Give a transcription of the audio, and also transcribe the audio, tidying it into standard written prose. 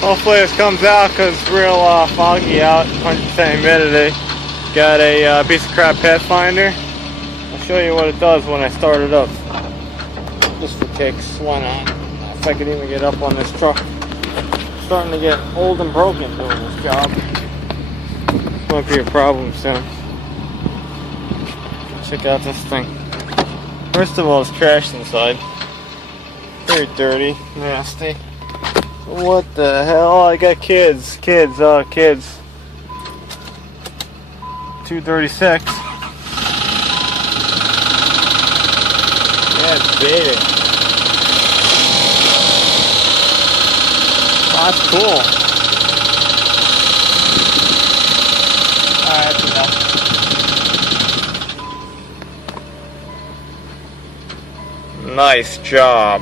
Hopefully this comes out because it's real foggy out, 100% humidity. Got a piece of crap Pathfinder. I'll show you what it does when I start it up. Just for kicks, why not? If I could even get up on this truck. I'm starting to get old and broken doing this job. This might be a problem soon. Check out this thing. First of all, it's trashed inside. Very dirty, nasty. What the hell? I got kids. Kids. 236. Yeah, baby. Oh, that's cool. Alright, that's enough. Nice job.